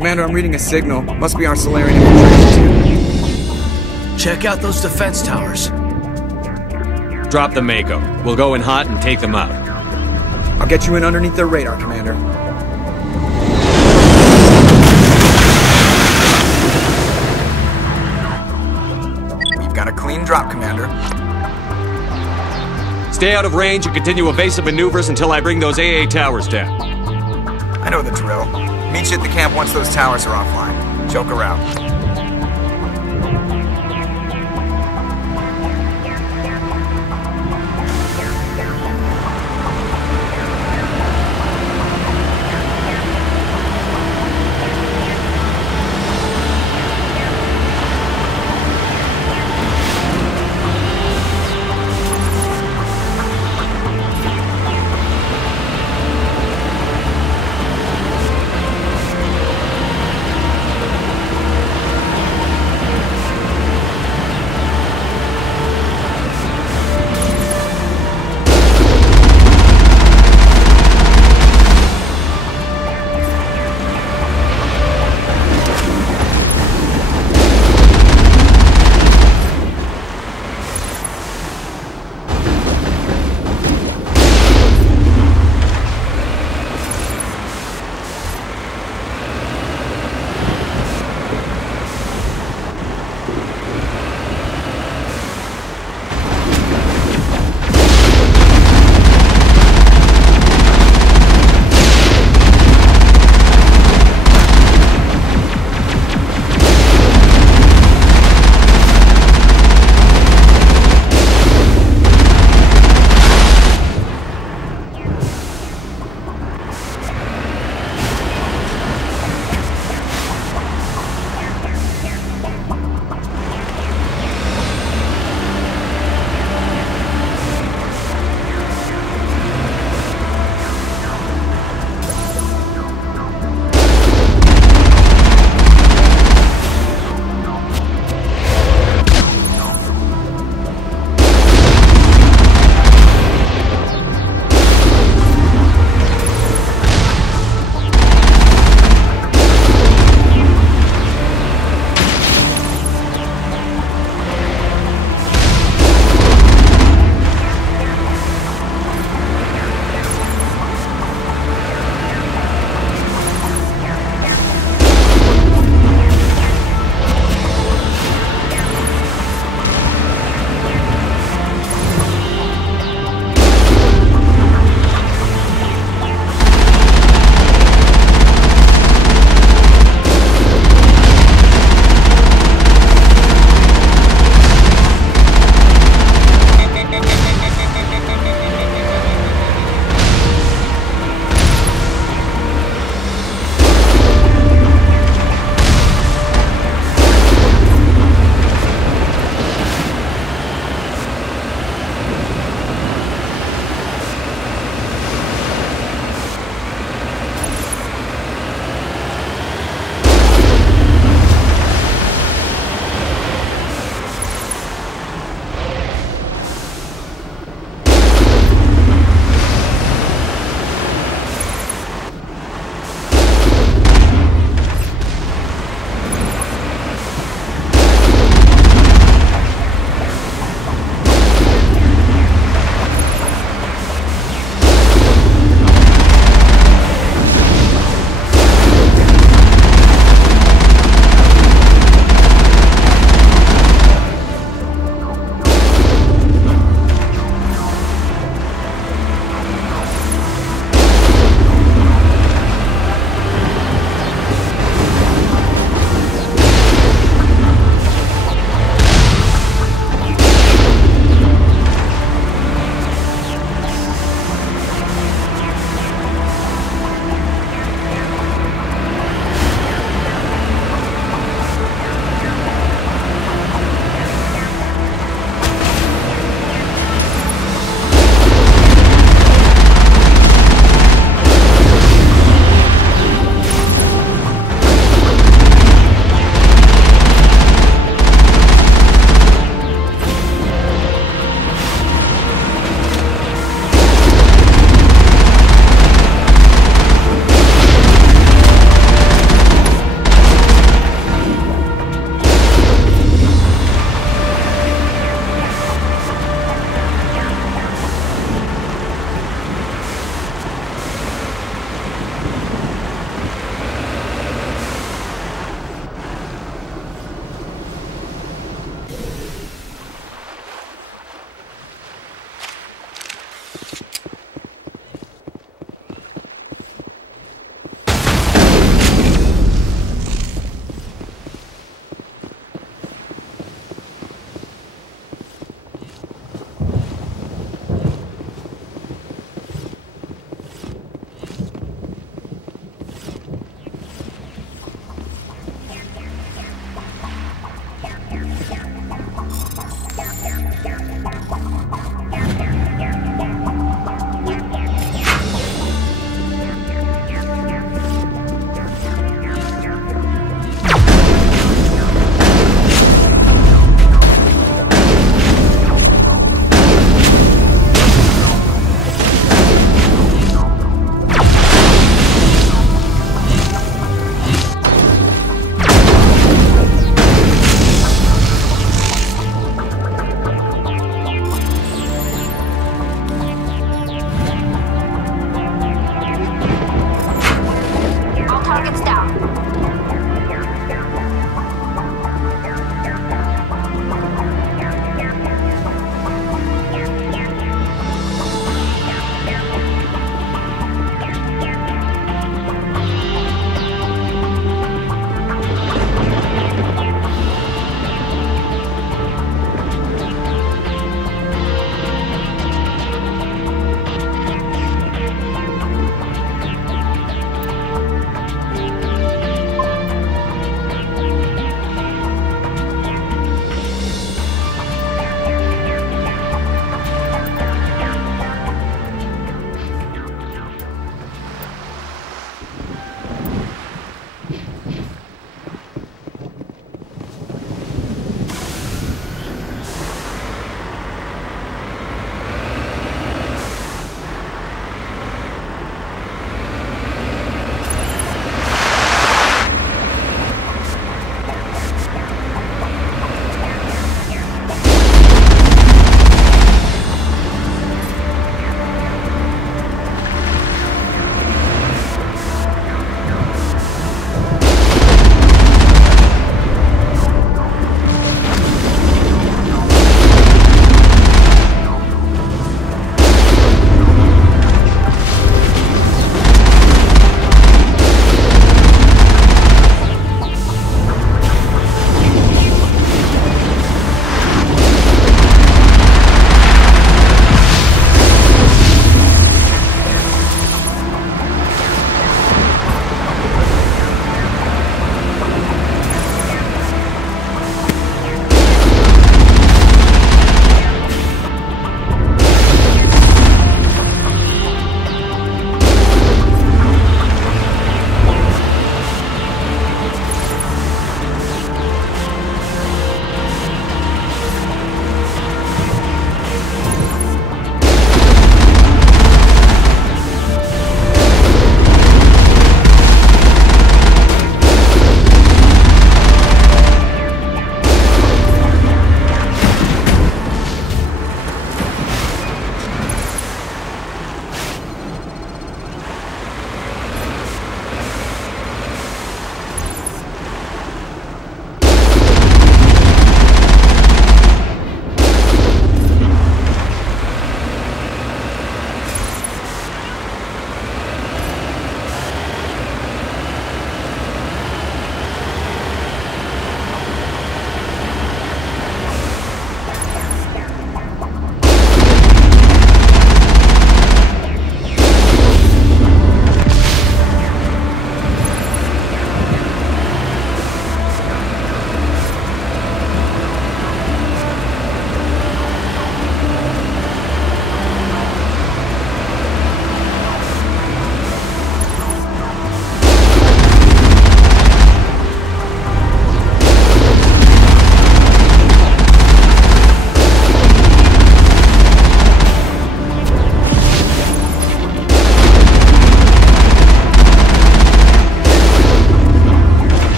Commander, I'm reading a signal. Must be our Salarian infiltration team. Check out those defense towers. Drop the Mako. We'll go in hot and take them out. I'll get you in underneath their radar, Commander. We've got a clean drop, Commander. Stay out of range and continue evasive maneuvers until I bring those AA towers down. I know the drill. Meet you at the camp once those towers are offline. Joke around.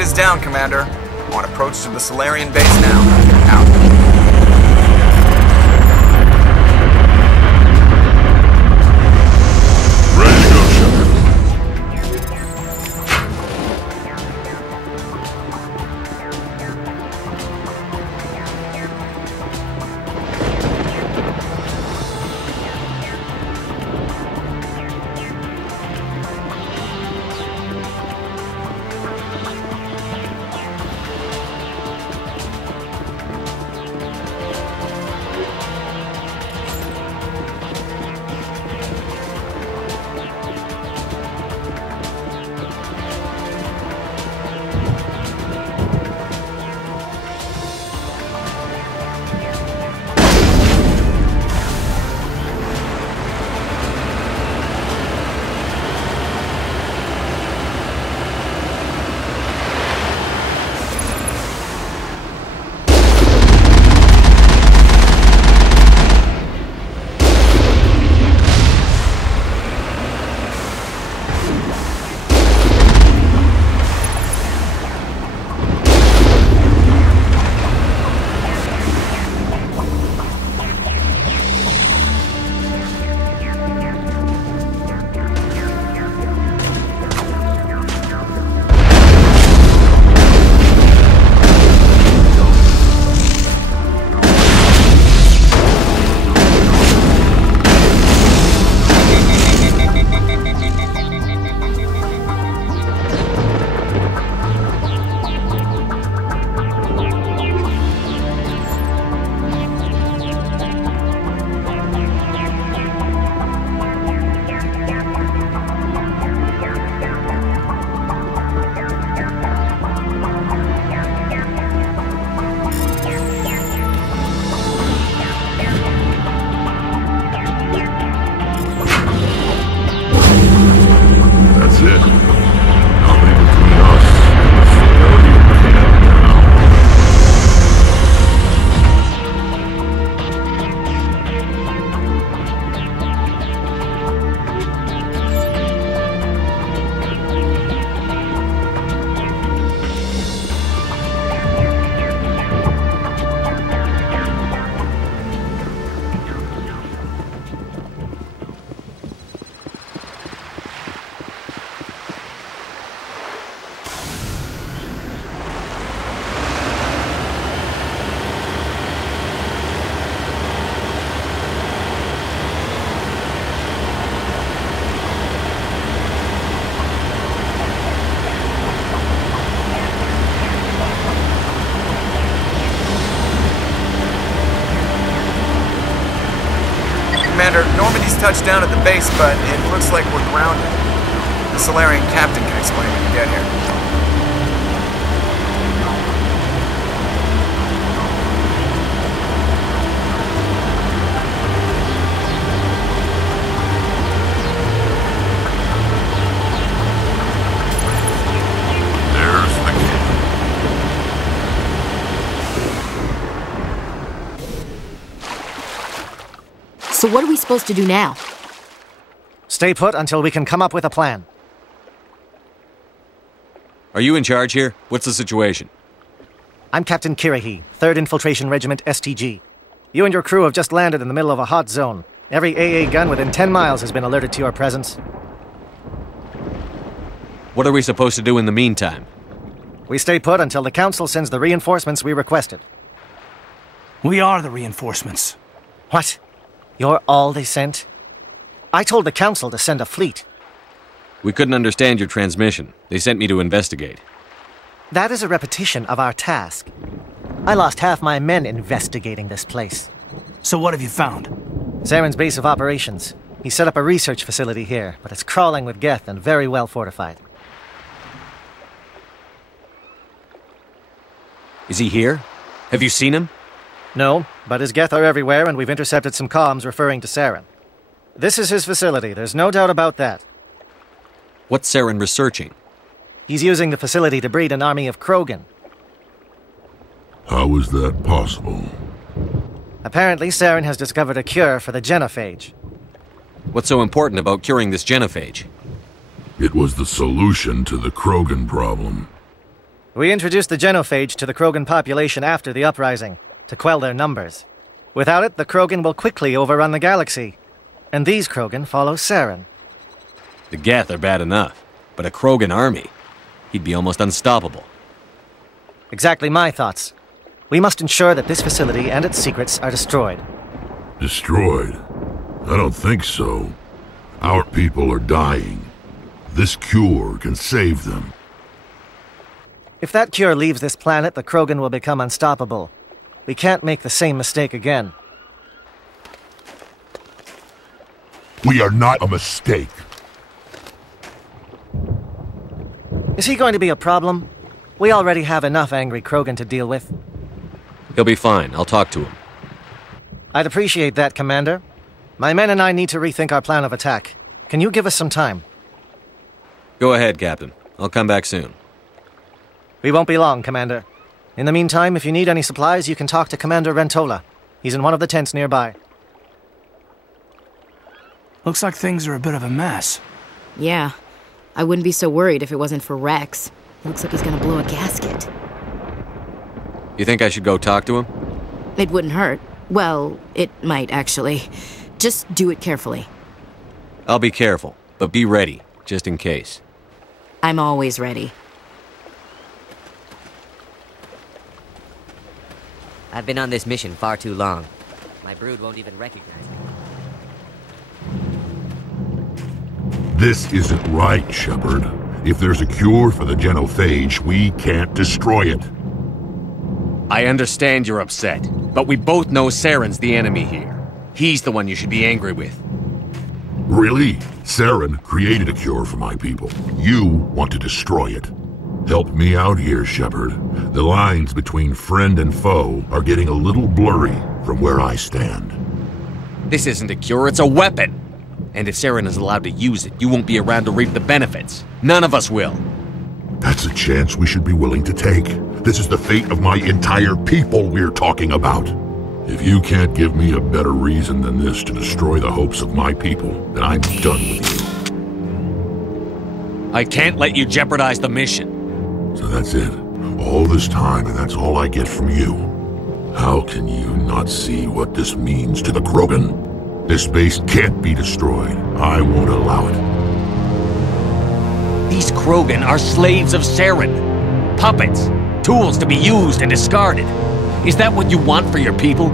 Target is down, Commander. On approach to the Salarian base now. Out. Ready to go, Shepard. Commander, Normandy's touched down at the base, but it looks like we're grounded. The Salarian captain can explain when you get here. So what are we supposed to do now? Stay put until we can come up with a plan. Are you in charge here? What's the situation? I'm Captain Kirahi, 3rd Infiltration Regiment STG. You and your crew have just landed in the middle of a hot zone. Every AA gun within 10 miles has been alerted to your presence. What are we supposed to do in the meantime? We stay put until the Council sends the reinforcements we requested. We are the reinforcements. What? You're all they sent? I told the Council to send a fleet. We couldn't understand your transmission. They sent me to investigate. That is a repetition of our task. I lost half my men investigating this place. So what have you found? Saren's base of operations. He set up a research facility here, but it's crawling with Geth and very well fortified. Is he here? Have you seen him? No, but his Geth are everywhere, and we've intercepted some comms referring to Saren. This is his facility, there's no doubt about that. What's Saren researching? He's using the facility to breed an army of krogan. How is that possible? Apparently, Saren has discovered a cure for the genophage. What's so important about curing this genophage? It was the solution to the krogan problem. We introduced the genophage to the krogan population after the uprising, to quell their numbers. Without it, the krogan will quickly overrun the galaxy. And these krogan follow Saren. The Geth are bad enough, but a krogan army, he'd be almost unstoppable. Exactly my thoughts. We must ensure that this facility and its secrets are destroyed. Destroyed? I don't think so. Our people are dying. This cure can save them. If that cure leaves this planet, the krogan will become unstoppable. We can't make the same mistake again. We are not a mistake. Is he going to be a problem? We already have enough angry krogan to deal with. He'll be fine. I'll talk to him. I'd appreciate that, Commander. My men and I need to rethink our plan of attack. Can you give us some time? Go ahead, Captain. I'll come back soon. We won't be long, Commander. In the meantime, if you need any supplies, you can talk to Commander Rentola. He's in one of the tents nearby. Looks like things are a bit of a mess. Yeah. I wouldn't be so worried if it wasn't for Rex. It looks like he's gonna blow a gasket. You think I should go talk to him? It wouldn't hurt. Well, it might, actually. Just do it carefully. I'll be careful, but be ready, just in case. I'm always ready. I've been on this mission far too long. My brood won't even recognize me. This isn't right, Shepard. If there's a cure for the genophage, we can't destroy it. I understand you're upset, but we both know Saren's the enemy here. He's the one you should be angry with. Really? Saren created a cure for my people. You want to destroy it. Help me out here, Shepard. The lines between friend and foe are getting a little blurry from where I stand. This isn't a cure, it's a weapon! And if Saren is allowed to use it, you won't be around to reap the benefits. None of us will. That's a chance we should be willing to take. This is the fate of my entire people we're talking about. If you can't give me a better reason than this to destroy the hopes of my people, then I'm done with you. I can't let you jeopardize the mission. So that's it. All this time, and that's all I get from you. How can you not see what this means to the krogan? This base can't be destroyed. I won't allow it. These krogan are slaves of Saren. Puppets. Tools to be used and discarded. Is that what you want for your people?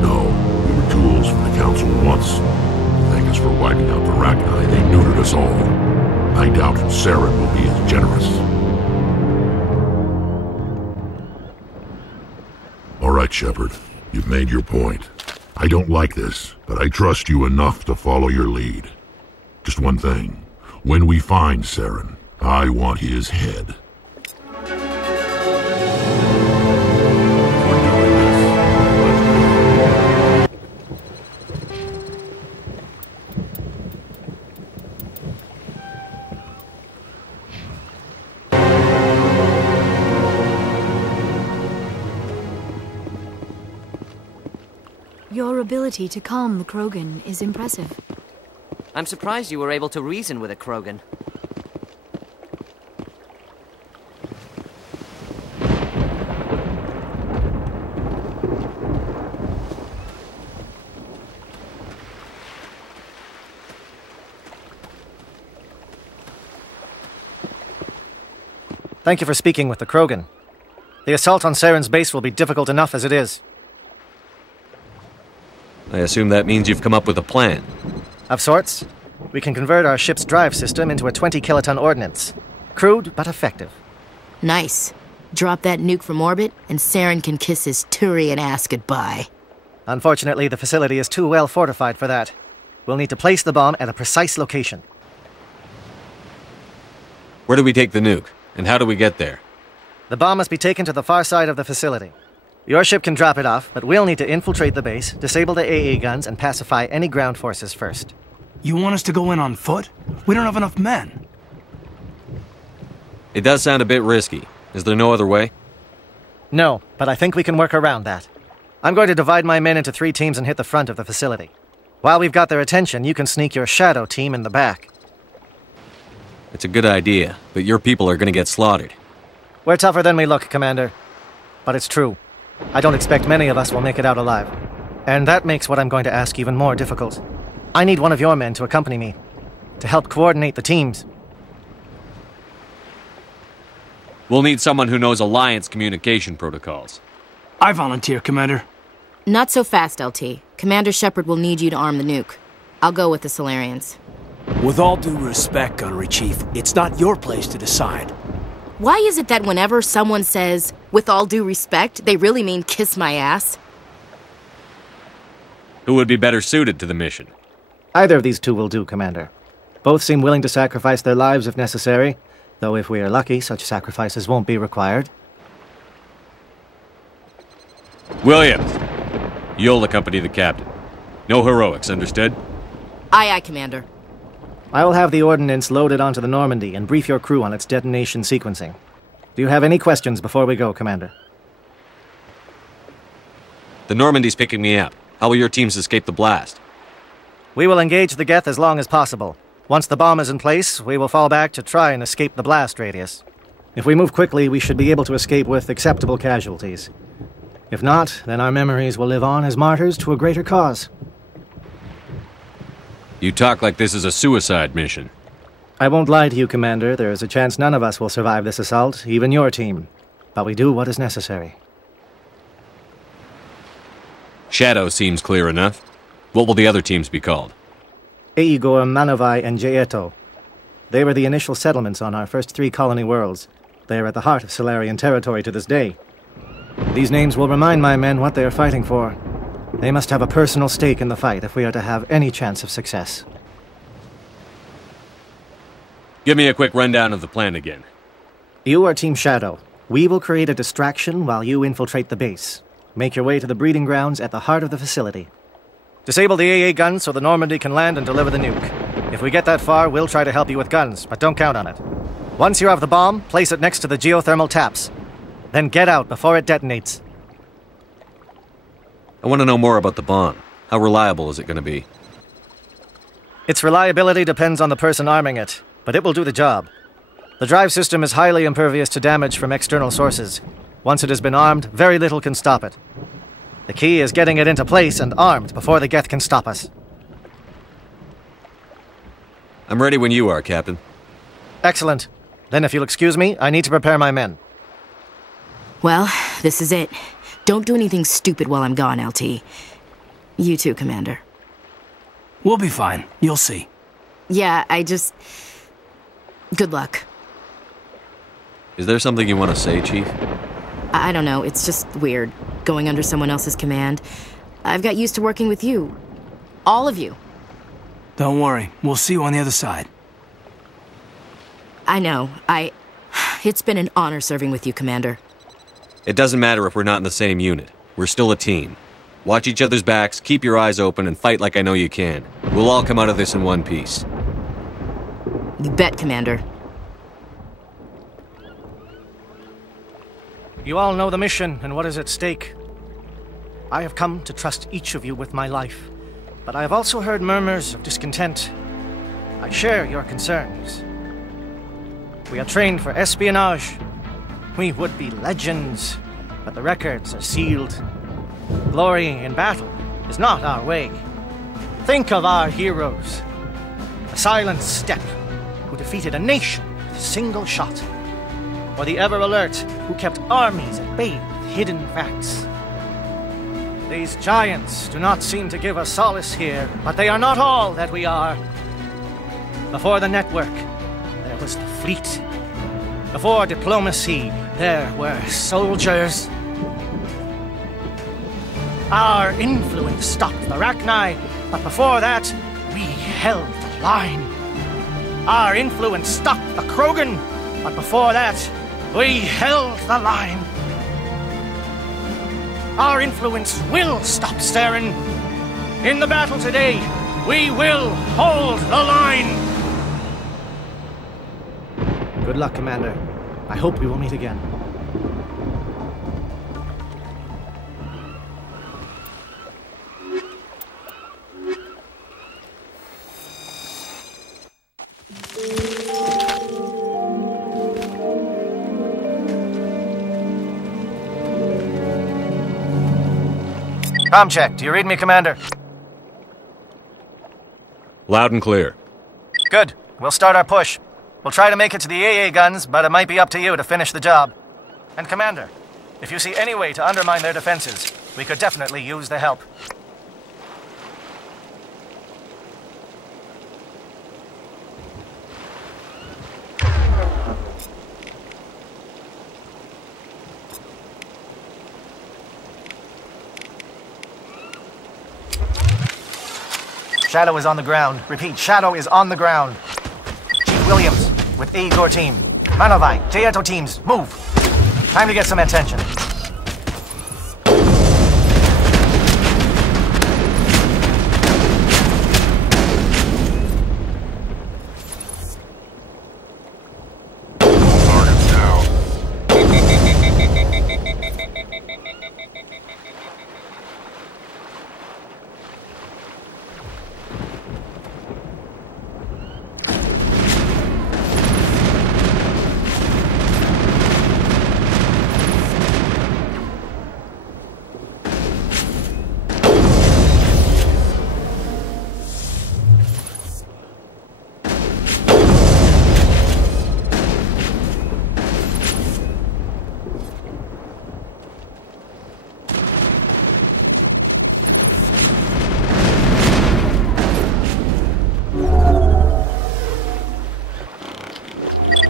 No, we were tools for the Council once. Thank us for wiping out Paragon. They neutered us all. I doubt Saren will be as generous. All right, Shepard. You've made your point. I don't like this, but I trust you enough to follow your lead. Just one thing. When we find Saren, I want his head. Your ability to calm the krogan is impressive. I'm surprised you were able to reason with a krogan. Thank you for speaking with the krogan. The assault on Saren's base will be difficult enough as it is. I assume that means you've come up with a plan. Of sorts. We can convert our ship's drive system into a 20-kiloton ordnance. Crude, but effective. Nice. Drop that nuke from orbit, and Saren can kiss his Turian ass goodbye. Unfortunately, the facility is too well fortified for that. We'll need to place the bomb at a precise location. Where do we take the nuke? And how do we get there? The bomb must be taken to the far side of the facility. Your ship can drop it off, but we'll need to infiltrate the base, disable the AA guns, and pacify any ground forces first. You want us to go in on foot? We don't have enough men. It does sound a bit risky. Is there no other way? No, but I think we can work around that. I'm going to divide my men into 3 teams and hit the front of the facility. While we've got their attention, you can sneak your shadow team in the back. It's a good idea, but your people are gonna get slaughtered. We're tougher than we look, Commander. But it's true. I don't expect many of us will make it out alive. And that makes what I'm going to ask even more difficult. I need one of your men to accompany me, to help coordinate the teams. We'll need someone who knows Alliance communication protocols. I volunteer, Commander. Not so fast, LT. Commander Shepard will need you to arm the nuke. I'll go with the Salarians. With all due respect, Gunnery Chief, it's not your place to decide. Why is it that whenever someone says, with all due respect, they really mean kiss my ass? Who would be better suited to the mission? Either of these two will do, Commander. Both seem willing to sacrifice their lives if necessary, though if we are lucky, such sacrifices won't be required. Williams, you'll accompany the captain. No heroics, understood? Aye, aye, Commander. I will have the ordnance loaded onto the Normandy and brief your crew on its detonation sequencing. Do you have any questions before we go, Commander? The Normandy's picking me up. How will your teams escape the blast? We will engage the Geth as long as possible. Once the bomb is in place, we will fall back to try and escape the blast radius. If we move quickly, we should be able to escape with acceptable casualties. If not, then our memories will live on as martyrs to a greater cause. You talk like this is a suicide mission. I won't lie to you, Commander. There is a chance none of us will survive this assault, even your team. But we do what is necessary. Shadow seems clear enough. What will the other teams be called? Igor, Manovai, and Jaeto. They were the initial settlements on our first 3 colony worlds. They are at the heart of Salarian territory to this day. These names will remind my men what they are fighting for. They must have a personal stake in the fight if we are to have any chance of success. Give me a quick rundown of the plan again. You are Team Shadow. We will create a distraction while you infiltrate the base. Make your way to the breeding grounds at the heart of the facility. Disable the AA guns so the Normandy can land and deliver the nuke. If we get that far, we'll try to help you with guns, but don't count on it. Once you have the bomb, place it next to the geothermal taps. Then get out before it detonates. I want to know more about the bomb. How reliable is it going to be? Its reliability depends on the person arming it, but it will do the job. The drive system is highly impervious to damage from external sources. Once it has been armed, very little can stop it. The key is getting it into place and armed before the Geth can stop us. I'm ready when you are, Captain. Excellent. Then if you'll excuse me, I need to prepare my men. Well, this is it. Don't do anything stupid while I'm gone, LT. You too, Commander. We'll be fine. You'll see. Yeah, good luck. Is there something you want to say, Chief? I don't know, it's just weird, going under someone else's command. I've got used to working with you. All of you. Don't worry. We'll see you on the other side. I know. It's been an honor serving with you, Commander. It doesn't matter if we're not in the same unit. We're still a team. Watch each other's backs, keep your eyes open, and fight like I know you can. We'll all come out of this in one piece. You bet, Commander. You all know the mission and what is at stake. I have come to trust each of you with my life, but I have also heard murmurs of discontent. I share your concerns. We are trained for espionage. We would be legends, but the records are sealed. Glory in battle is not our way. Think of our heroes. The silent steppe who defeated a nation with a single shot. Or the ever-alert who kept armies at bay with hidden facts. These giants do not seem to give us solace here, but they are not all that we are. Before the network, there was the fleet. Before diplomacy, there were soldiers. Our influence stopped the Rachni, but before that, we held the line. Our influence stopped the Krogan, but before that, we held the line. Our influence will stop Saren. In the battle today, we will hold the line. Good luck, Commander. I hope we will meet again. Com check. Do you read me, Commander? Loud and clear. Good. We'll start our push. We'll try to make it to the AA guns, but it might be up to you to finish the job. And Commander, if you see any way to undermine their defenses, we could definitely use the help. Shadow is on the ground. Repeat, Shadow is on the ground. Chief Williams, with Igor team. Manovai, Teato teams, move! Time to get some attention. Targets down.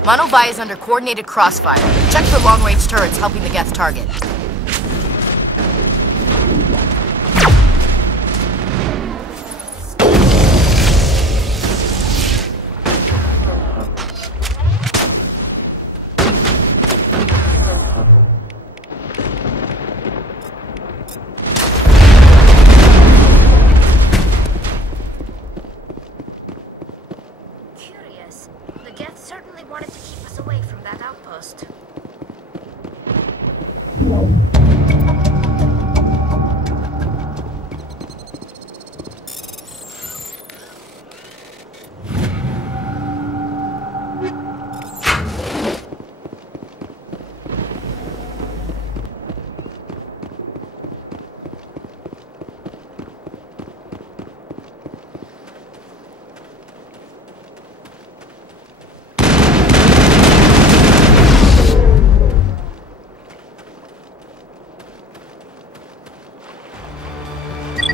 Manovai is under coordinated crossfire. Check for long-range turrets helping the Geth target. Curious. The Geth certainly wanted to keep us away from that outpost.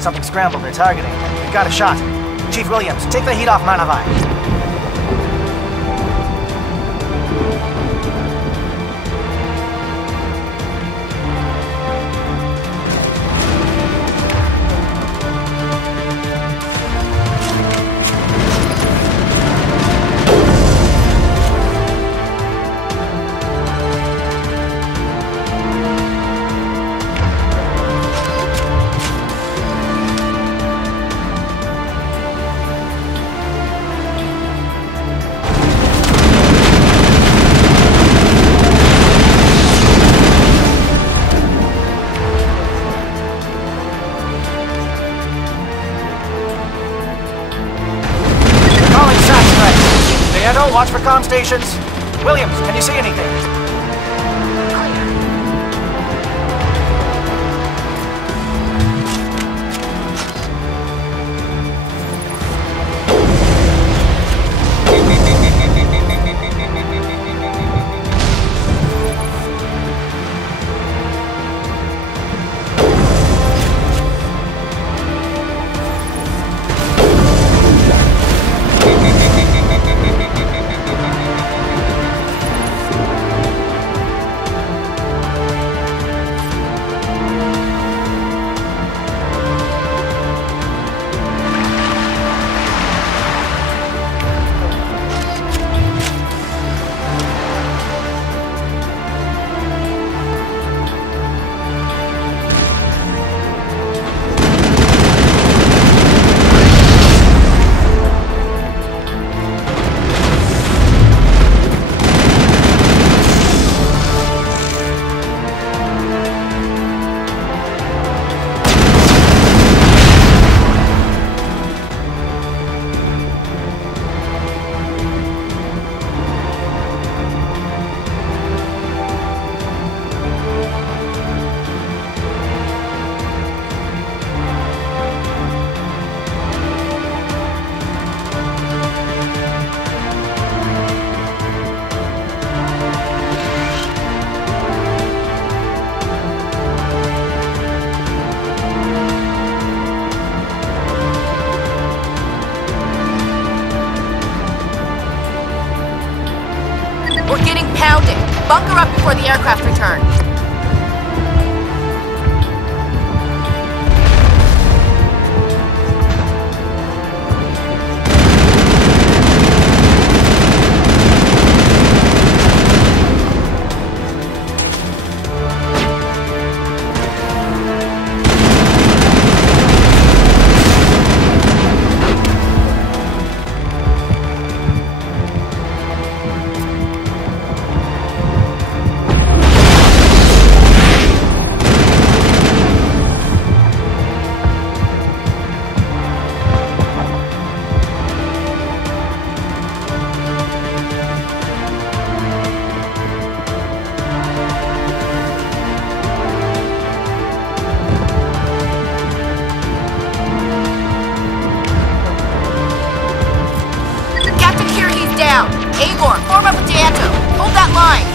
Something scrambled. They're targeting. We've got a shot. Chief Williams, take the heat off Manovai. Watch for comm stations. Williams, can you see anything? Bunker up before the aircraft return. Form up with Dianto. Hold that line.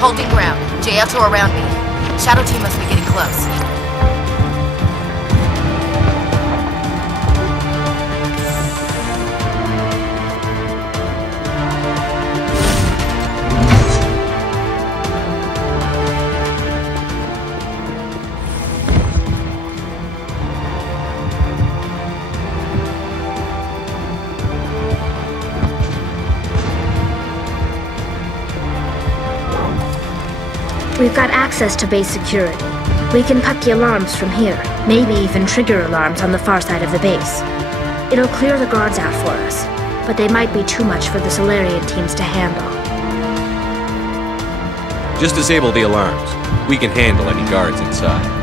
Holding ground. JFs are around me. Shadow team must be getting close. We've got access to base security. We can cut the alarms from here, maybe even trigger alarms on the far side of the base. It'll clear the guards out for us, but they might be too much for the Salarian teams to handle. Just disable the alarms. We can handle any guards inside.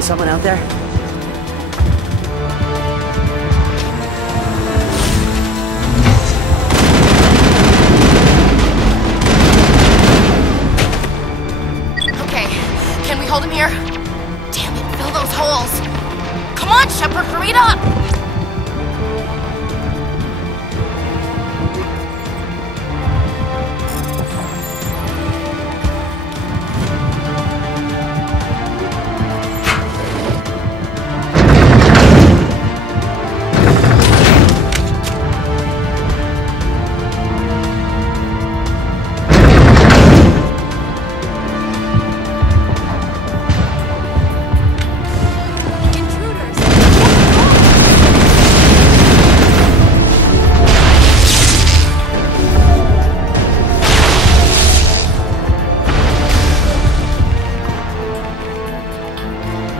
Someone out there? Okay, can we hold him here? Shepard, hurry it up!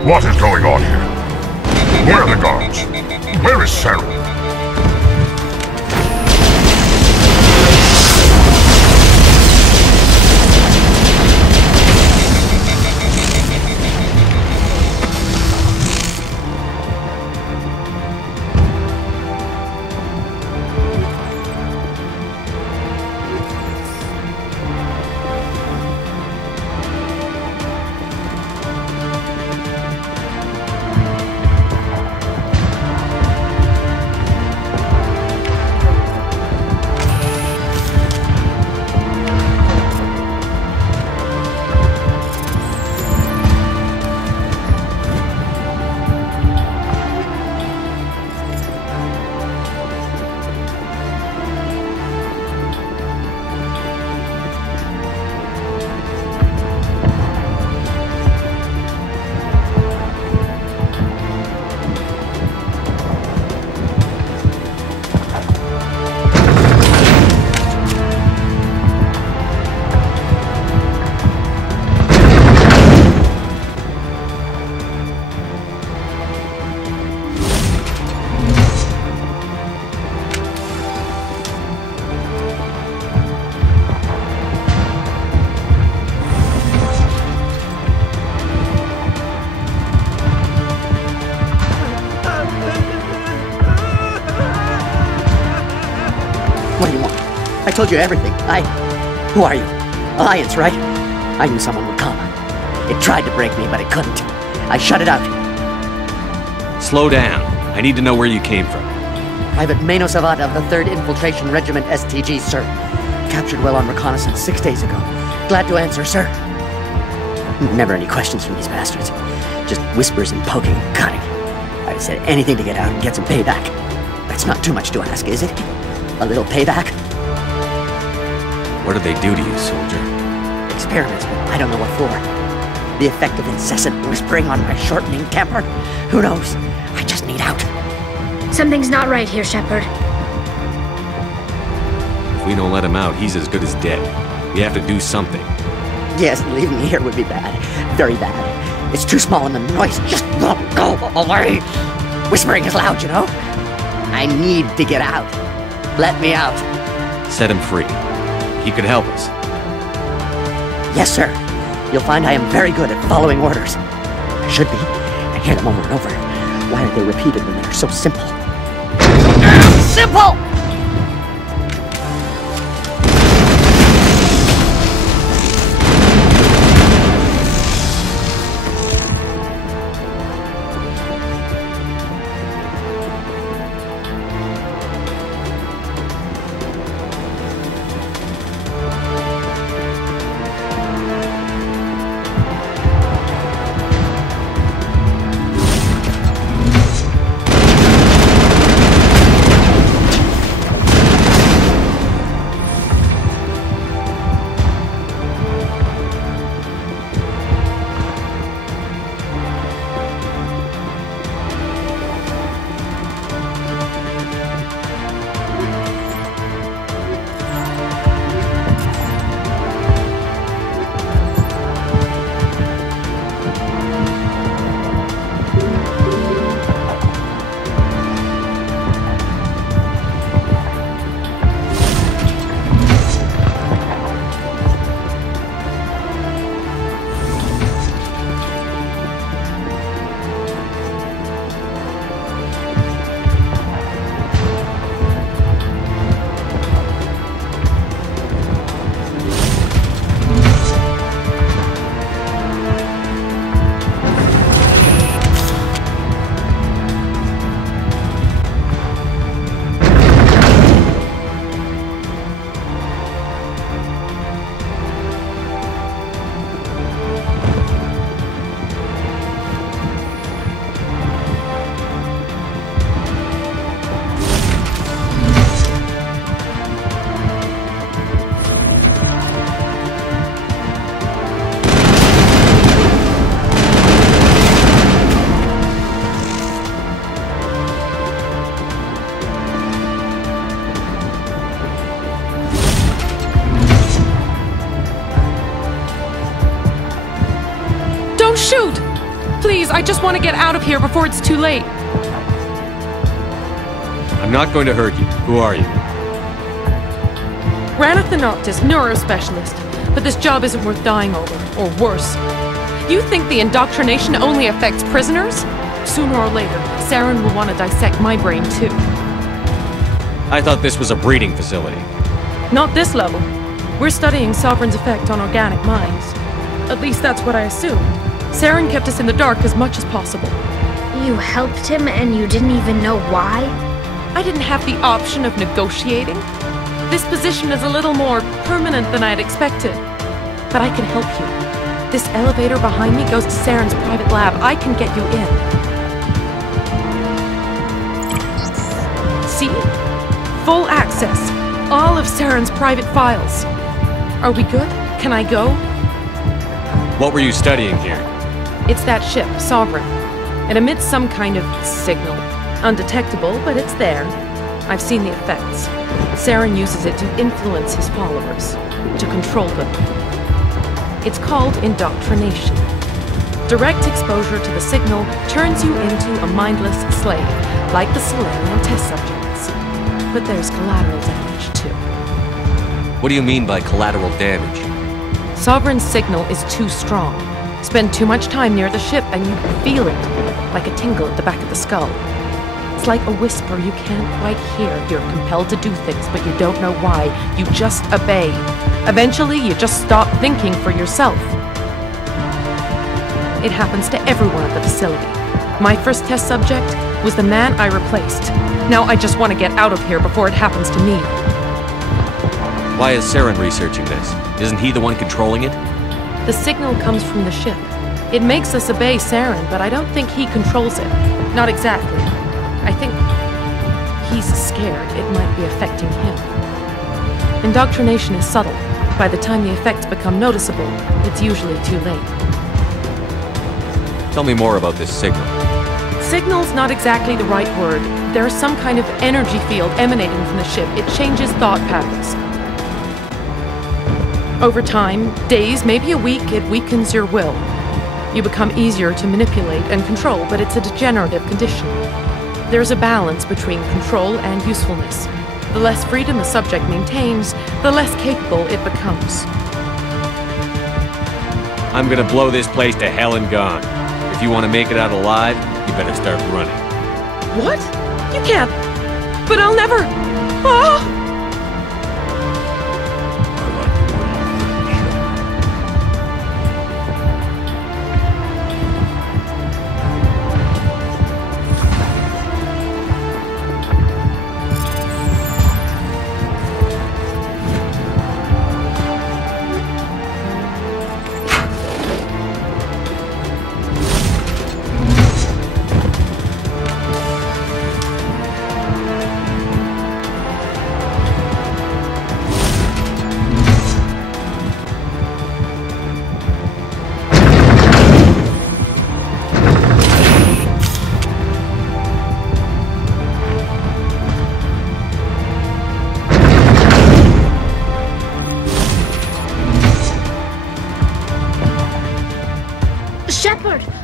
What is going on here? Where are the guards? Where is Saren? What do you want? I told you everything. Who are you? Alliance, right? I knew someone would come. It tried to break me, but it couldn't. I shut it out. Slow down. I need to know where you came from. Private Mano Savat of the 3rd Infiltration Regiment STG, sir. Captured well on reconnaissance 6 days ago. Glad to answer, sir. Never any questions from these bastards. Just whispers and poking and cutting. I said anything to get out and get some payback. That's not too much to ask, is it? A little payback? What did they do to you, soldier? Experiments, but I don't know what for. The effect of incessant whispering on my shortening temper? Who knows? I just need out. Something's not right here, Shepard. If we don't let him out, he's as good as dead. We have to do something. Yes, leaving me here would be bad. Very bad. It's too small and the noise just won't go away. Whispering is loud, you know? I need to get out. Let me out. Set him free. He could help us. Yes, sir. You'll find I am very good at following orders. I should be. I hear them over and over. Why are they repeated when they're so simple? Simple! shoot! Please, I just want to get out of here before it's too late. I'm not going to hurt you. Who are you? Ranathanoptis, neurospecialist. But this job isn't worth dying over, or worse. You think the indoctrination only affects prisoners? Sooner or later, Saren will want to dissect my brain too. I thought this was a breeding facility. Not this level. We're studying Sovereign's effect on organic minds. At least that's what I assumed. Saren kept us in the dark as much as possible. You helped him and you didn't even know why? I didn't have the option of negotiating. This position is a little more permanent than I'd expected. But I can help you. This elevator behind me goes to Saren's private lab. I can get you in. See? Full access. All of Saren's private files. Are we good? Can I go? What were you studying here? It's that ship, Sovereign. It emits some kind of signal. Undetectable, but it's there. I've seen the effects. Saren uses it to influence his followers, to control them. It's called indoctrination. Direct exposure to the signal turns you into a mindless slave, like the Salarian test subjects. But there's collateral damage, too. What do you mean by collateral damage? Sovereign's signal is too strong. Spend too much time near the ship and you feel it, like a tingle at the back of the skull. It's like a whisper you can't quite hear. You're compelled to do things, but you don't know why. You just obey. Eventually, you just stop thinking for yourself. It happens to everyone at the facility. My first test subject was the man I replaced. Now I just want to get out of here before it happens to me. Why is Saren researching this? Isn't he the one controlling it? The signal comes from the ship. It makes us obey Saren, but I don't think he controls it. Not exactly. I think he's scared it might be affecting him. Indoctrination is subtle. By the time the effects become noticeable, it's usually too late. Tell me more about this signal. Signal's not exactly the right word. There's some kind of energy field emanating from the ship. It changes thought patterns. Over time, days, maybe a week, it weakens your will. You become easier to manipulate and control, but it's a degenerative condition. There's a balance between control and usefulness. The less freedom a subject maintains, the less capable it becomes. I'm gonna blow this place to hell and gone. If you want to make it out alive, you better start running. What? You can't. But I'll never. Ah!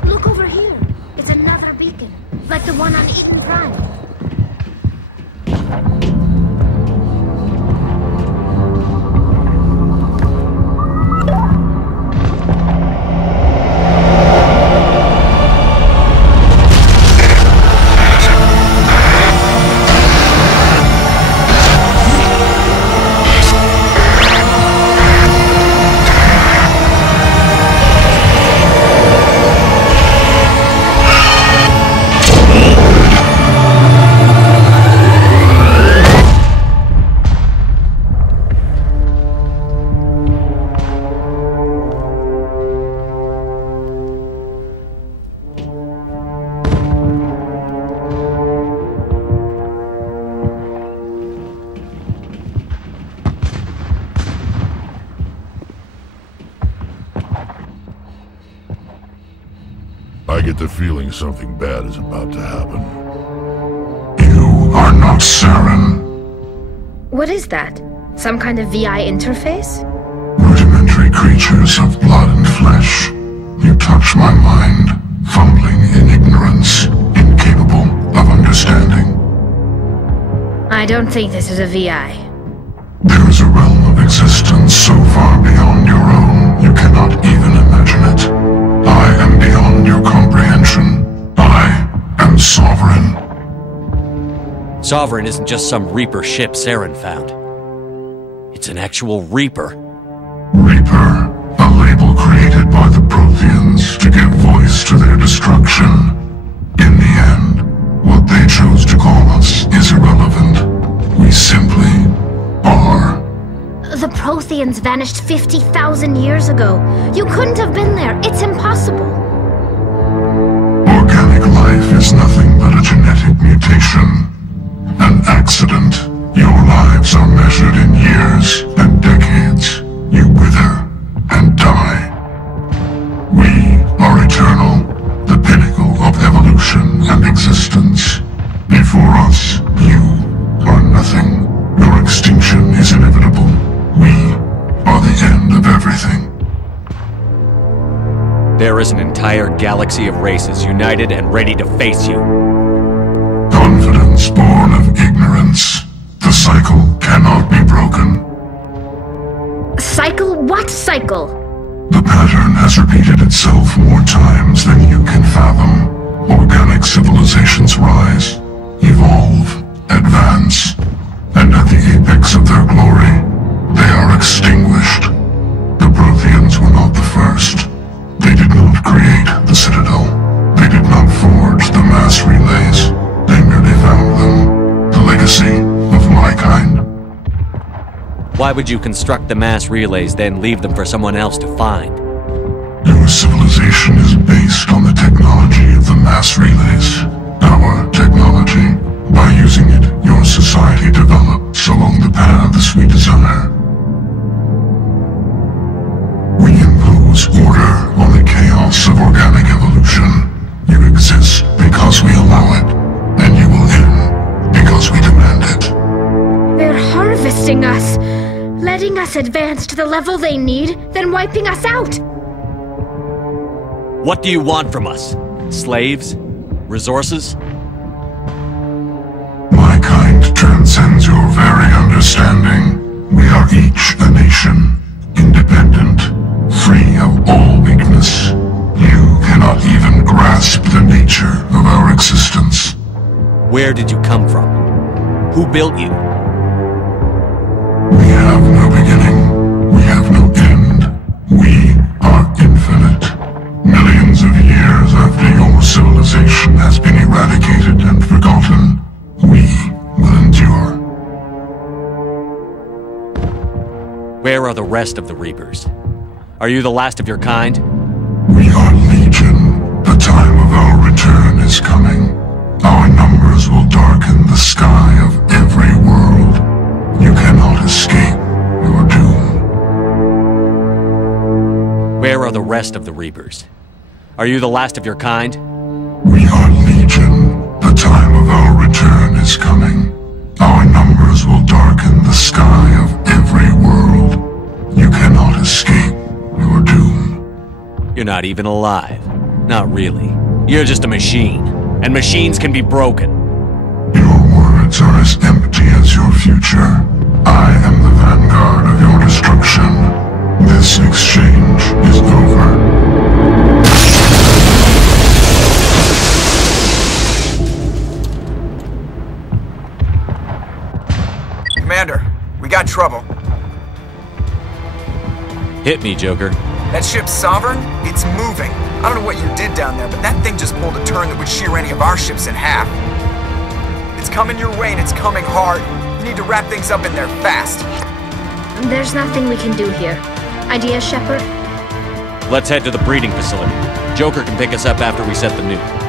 Look over here. It's another beacon, like the one on Eden Prime. I get the feeling something bad is about to happen. You are not Saren. What is that? Some kind of VI interface? Rudimentary creatures of blood and flesh. You touch my mind, fumbling in ignorance, incapable of understanding. I don't think this is a VI. There is a realm of existence so far beyond your own, you cannot even imagine it. I am beyond your comprehension. I am Sovereign. Sovereign isn't just some Reaper ship Saren found. It's an actual Reaper. Reaper, a label created by the Protheans to give voice to their destruction. In the end, what they chose to call us is irrelevant. We simply are. The Protheans vanished 50,000 years ago. You couldn't have been there. It's impossible. Organic life is nothing but a genetic mutation. An accident. Your lives are measured in years and decades. You wither and die. We are eternal, the pinnacle of evolution and existence. Before us, you are nothing. Your extinction is inevitable. We are the end of everything. There is an entire galaxy of races united and ready to face you. Confidence born of ignorance. The cycle cannot be broken. Cycle? What cycle? The pattern has repeated itself more times than you can fathom. Organic civilizations rise, evolve, advance, and at the apex of their glory, they are extinguished. The Protheans were not the first. They did not create the Citadel. They did not forge the mass relays. They merely found them. The legacy of my kind. Why would you construct the mass relays, then leave them for someone else to find? Your civilization is based on the technology of the mass relays. Our technology. By using it, your society develops along the paths we desire. We impose order on the chaos of organic evolution. You exist because we allow it, and you will end because we demand it. They're harvesting us, letting us advance to the level they need, then wiping us out. What do you want from us? Slaves? Resources? My kind transcends your very understanding. We are each a nation, independent, free of all weakness. You cannot even grasp the nature of our existence. Where did you come from? Who built you? We have no beginning. We have no end. We are infinite. Millions of years after your civilization has been eradicated and forgotten, we will endure. Where are the rest of the Reapers? Are you the last of your kind? We are legion. The time of our return is coming. Our numbers will darken the sky of every world. You cannot escape your doom. Where are the rest of the Reapers? Are you the last of your kind? We are legion. The time of our return is coming. Our numbers will darken the sky of every world. You cannot escape your doom. You're not even alive. Not really. You're just a machine. And machines can be broken. Your words are as empty as your future. I am the vanguard of your destruction. This exchange is over. Commander, we got trouble. Hit me, Joker. That ship's Sovereign? It's moving. I don't know what you did down there, but that thing just pulled a turn that would shear any of our ships in half. It's coming your way and it's coming hard. You need to wrap things up in there fast. There's nothing we can do here. Idea, Shepard? Let's head to the breeding facility. Joker can pick us up after we set the nuke.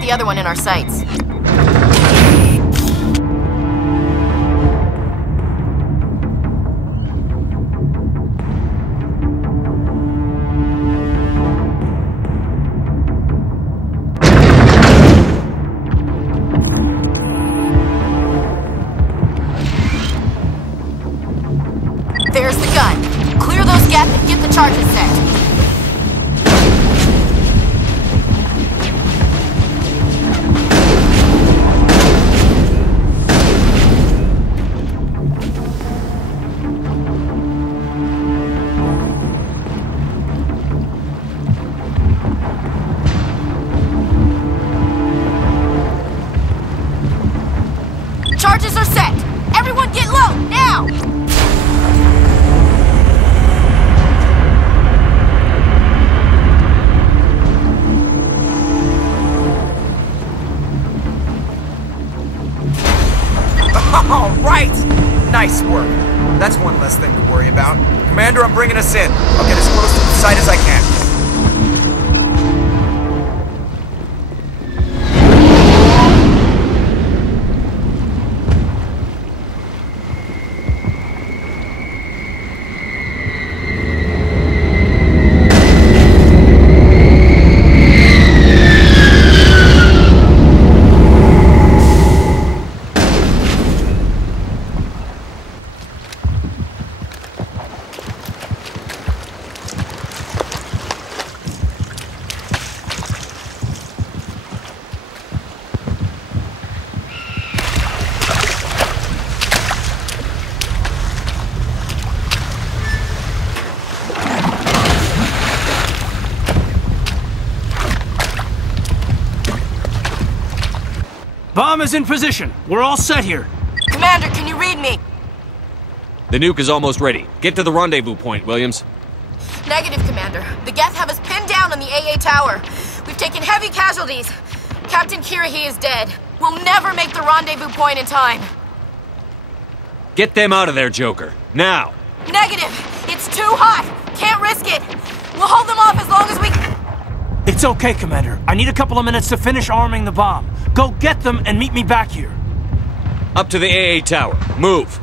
The other one in our sights. There's the gun. Clear those gaps and get the charges set. Charges are set! Everyone get low, now! All right! Nice work. That's one less thing to worry about. Commander, I'm bringing us in. I'll get as close to the site as I can. Bomb is in position. We're all set here. Commander, can you read me? The nuke is almost ready. Get to the rendezvous point, Williams. Negative, Commander. The Geth have us pinned down on the AA tower. We've taken heavy casualties. Captain Kirahi is dead. We'll never make the rendezvous point in time. Get them out of there, Joker. Now! Negative! It's too hot! Can't risk it! We'll hold them off as long as we... It's okay, Commander. I need a couple of minutes to finish arming the bomb. Go get them and meet me back here. Up to the AA tower. Move!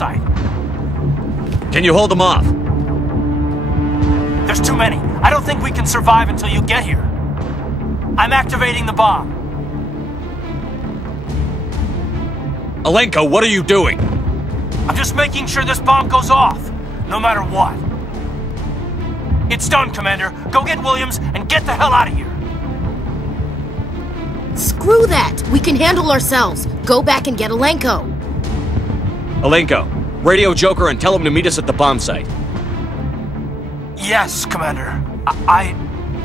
site. Can you hold them off? There's too many. I don't think we can survive until you get here. I'm activating the bomb. Alenko, what are you doing? I'm just making sure this bomb goes off, no matter what. It's done, Commander. Go get Williams and get the hell out of here. Screw that! We can handle ourselves. Go back and get Alenko. Alenko, radio Joker and tell him to meet us at the bomb site. Yes, Commander.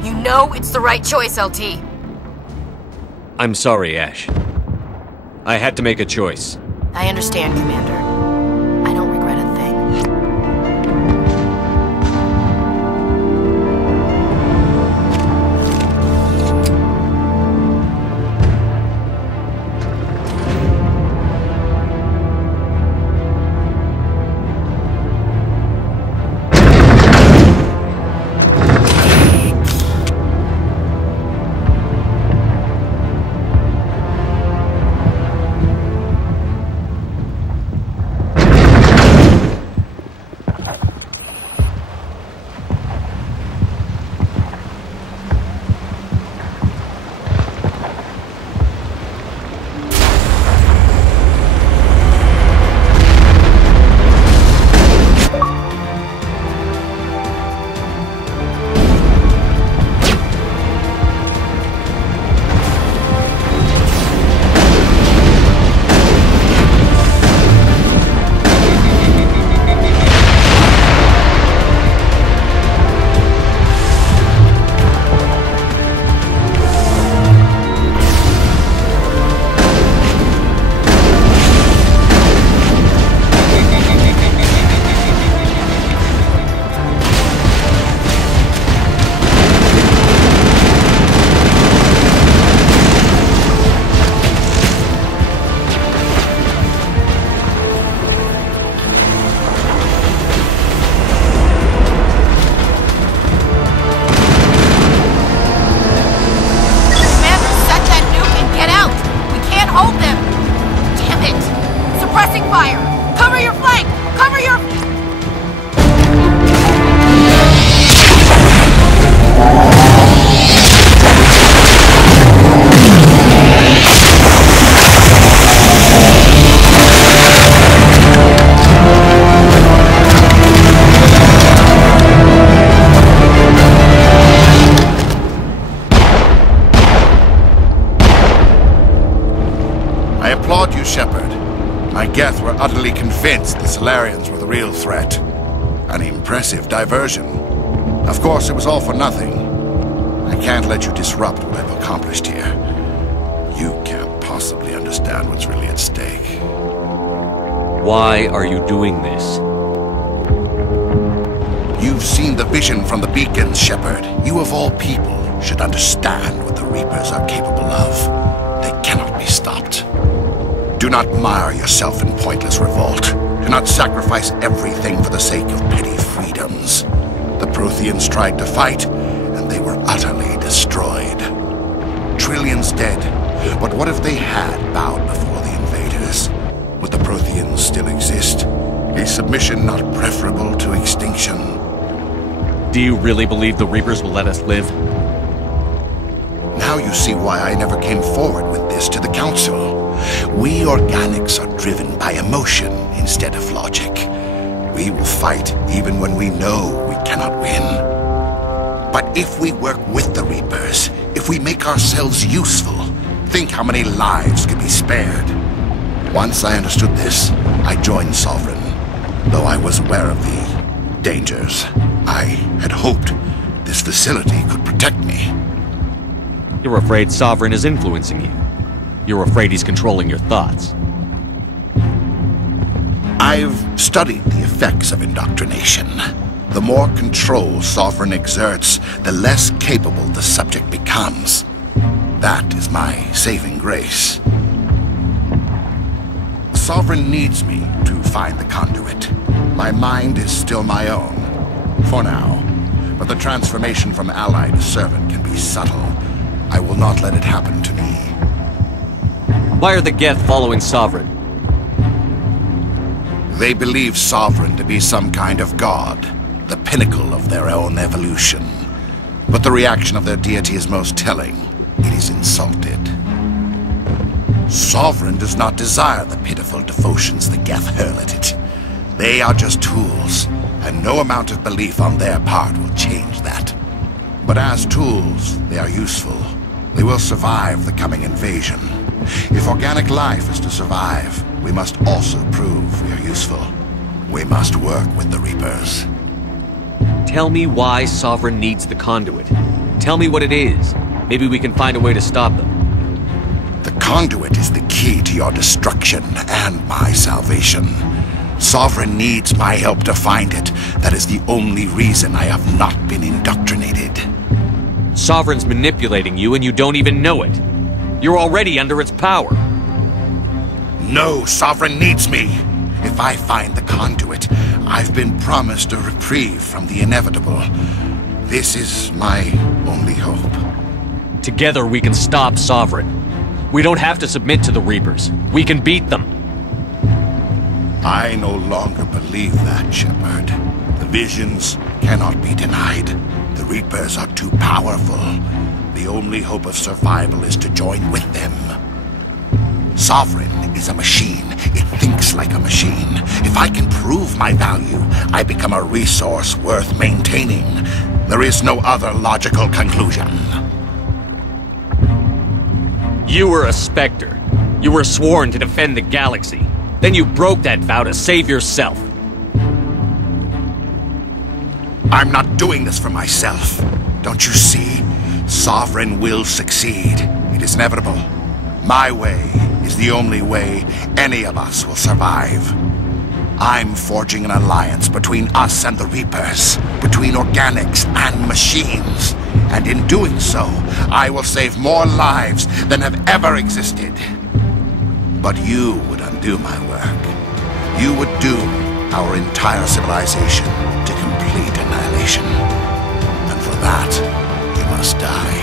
You know it's the right choice, LT. I'm sorry, Ash. I had to make a choice. I understand, Commander. I don't regret a thing. Utterly convinced the Salarians were the real threat. An impressive diversion. Of course, it was all for nothing. I can't let you disrupt what I've accomplished here. You can't possibly understand what's really at stake. Why are you doing this? You've seen the vision from the beacons, Shepard. You of all people should understand what the Reapers are capable of. They cannot be stopped. Do not mire yourself in pointless revolt. Do not sacrifice everything for the sake of petty freedoms. The Protheans tried to fight, and they were utterly destroyed. Trillions dead, but what if they had bowed before the invaders? Would the Protheans still exist? A submission not preferable to extinction? Do you really believe the Reapers will let us live? Now you see why I never came forward with this to the Council. We organics are driven by emotion instead of logic. We will fight even when we know we cannot win. But if we work with the Reapers, if we make ourselves useful, think how many lives could be spared. Once I understood this, I joined Sovereign, though I was aware of the dangers. I had hoped this facility could protect me. You're afraid Sovereign is influencing you. You're afraid he's controlling your thoughts. I've studied the effects of indoctrination. The more control Sovereign exerts, the less capable the subject becomes. That is my saving grace. Sovereign needs me to find the conduit. My mind is still my own, for now. But the transformation from ally to servant can be subtle. I will not let it happen to me. Why are the Geth following Sovereign? They believe Sovereign to be some kind of god, the pinnacle of their own evolution. But the reaction of their deity is most telling. It is insulted. Sovereign does not desire the pitiful devotions the Geth hurl at it. They are just tools, and no amount of belief on their part will change that. But as tools, they are useful. They will survive the coming invasion. If organic life is to survive, we must also prove we are useful. We must work with the Reapers. Tell me why Sovereign needs the conduit. Tell me what it is. Maybe we can find a way to stop them. The conduit is the key to your destruction and my salvation. Sovereign needs my help to find it. That is the only reason I have not been indoctrinated. Sovereign's manipulating you and you don't even know it. You're already under its power. No, Sovereign needs me. If I find the conduit, I've been promised a reprieve from the inevitable. This is my only hope. Together we can stop Sovereign. We don't have to submit to the Reapers. We can beat them. I no longer believe that, Shepard. The visions cannot be denied. The Reapers are too powerful. The only hope of survival is to join with them. Sovereign is a machine. It thinks like a machine. If I can prove my value, I become a resource worth maintaining. There is no other logical conclusion. You were a Spectre. You were sworn to defend the galaxy. Then you broke that vow to save yourself. I'm not doing this for myself. Don't you see? Sovereign will succeed. It is inevitable. My way is the only way any of us will survive. I'm forging an alliance between us and the Reapers, between organics and machines. And in doing so, I will save more lives than have ever existed. But you would undo my work. You would doom our entire civilization to complete annihilation. And for that, you must die.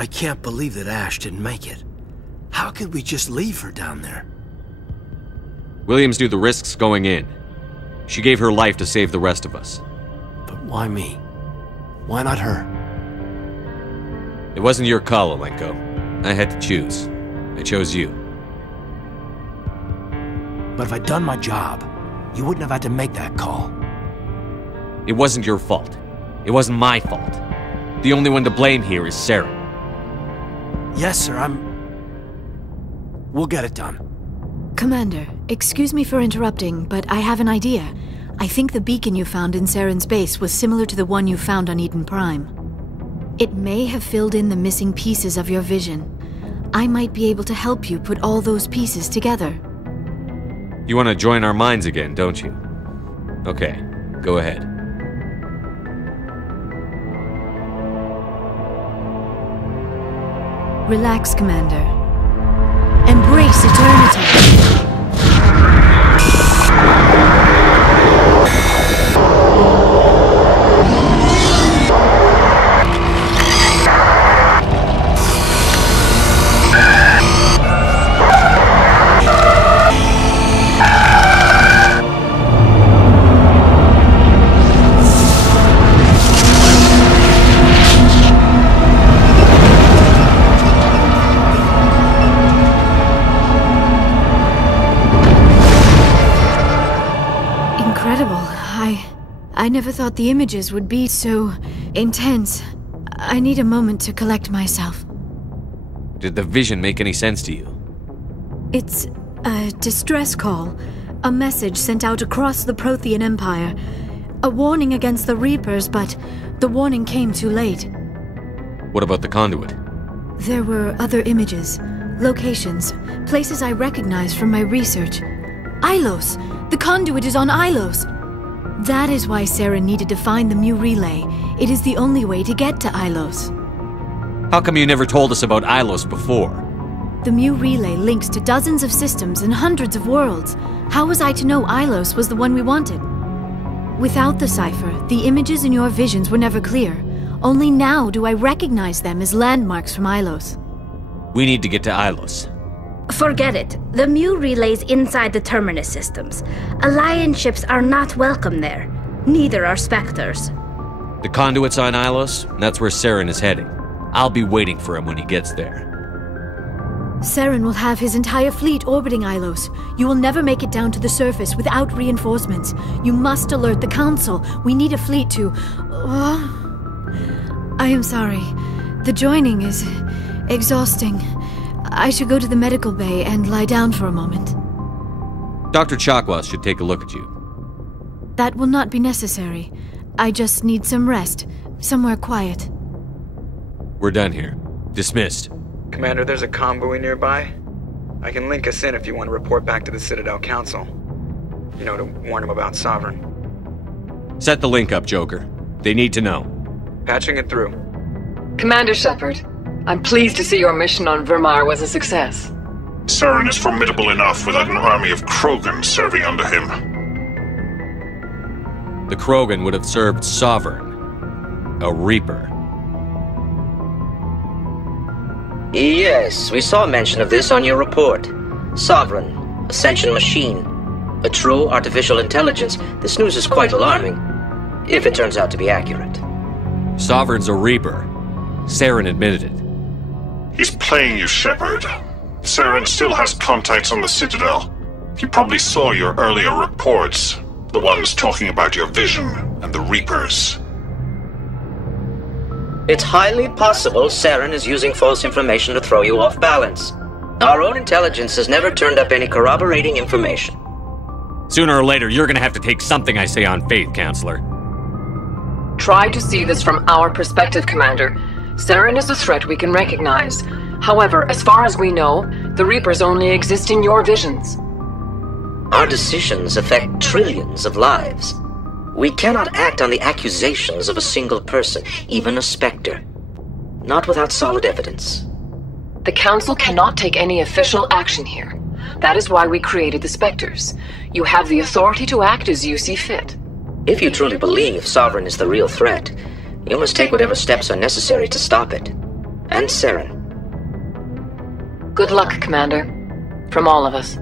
I can't believe that Ash didn't make it. How could we just leave her down there? Williams knew the risks going in. She gave her life to save the rest of us. But why me? Why not her? It wasn't your call, Alenko. I had to choose. I chose you. But if I'd done my job, you wouldn't have had to make that call. It wasn't your fault. It wasn't my fault. The only one to blame here is Saren. Yes, sir, We'll get it done. Commander, excuse me for interrupting, but I have an idea. I think the beacon you found in Saren's base was similar to the one you found on Eden Prime. It may have filled in the missing pieces of your vision. I might be able to help you put all those pieces together. You want to join our minds again, don't you? Okay, go ahead. Relax, Commander. Embrace eternity. I never thought the images would be so intense. I need a moment to collect myself. Did the vision make any sense to you? It's a distress call. A message sent out across the Prothean Empire. A warning against the Reapers, but the warning came too late. What about the conduit? There were other images, locations, places I recognize from my research. Ilos! The conduit is on Ilos! That is why Saren needed to find the Mu Relay. It is the only way to get to Ilos. How come you never told us about Ilos before? The Mu Relay links to dozens of systems and hundreds of worlds. How was I to know Ilos was the one we wanted? Without the cipher, the images in your visions were never clear. Only now do I recognize them as landmarks from Ilos. We need to get to Ilos. Forget it. The Mu Relay's inside the Terminus systems. Alliance ships are not welcome there. Neither are Spectres. The conduit's on Ilos, and that's where Saren is heading. I'll be waiting for him when he gets there. Saren will have his entire fleet orbiting Ilos. You will never make it down to the surface without reinforcements. You must alert the Council. We need a fleet to... I am sorry. The joining is exhausting. I should go to the medical bay and lie down for a moment. Dr. Chakwas should take a look at you. That will not be necessary. I just need some rest. Somewhere quiet. We're done here. Dismissed. Commander, there's a convoy nearby. I can link us in if you want to report back to the Citadel Council. You know, to warn them about Sovereign. Set the link up, Joker. They need to know. Patching it through. Commander Shepard, I'm pleased to see your mission on Virmire was a success. Saren is formidable enough without an army of krogan serving under him. The krogan would have served Sovereign, a Reaper. Yes, we saw mention of this on your report. Sovereign, Ascension machine, a true artificial intelligence. This news is quite alarming, if it turns out to be accurate. Sovereign's a Reaper. Saren admitted it. He's playing you, Shepard. Saren still has contacts on the Citadel. He probably saw your earlier reports, the ones talking about your vision and the Reapers. It's highly possible Saren is using false information to throw you off balance. Our own intelligence has never turned up any corroborating information. Sooner or later, you're gonna have to take something I say on faith, Counselor. Try to see this from our perspective, Commander. Saren is a threat we can recognize. However, as far as we know, the Reapers only exist in your visions. Our decisions affect trillions of lives. We cannot act on the accusations of a single person, even a Spectre. Not without solid evidence. The Council cannot take any official action here. That is why we created the Spectres. You have the authority to act as you see fit. If you truly believe Sovereign is the real threat, you must take whatever steps are necessary to stop it. And Saren. Good luck, Commander. From all of us.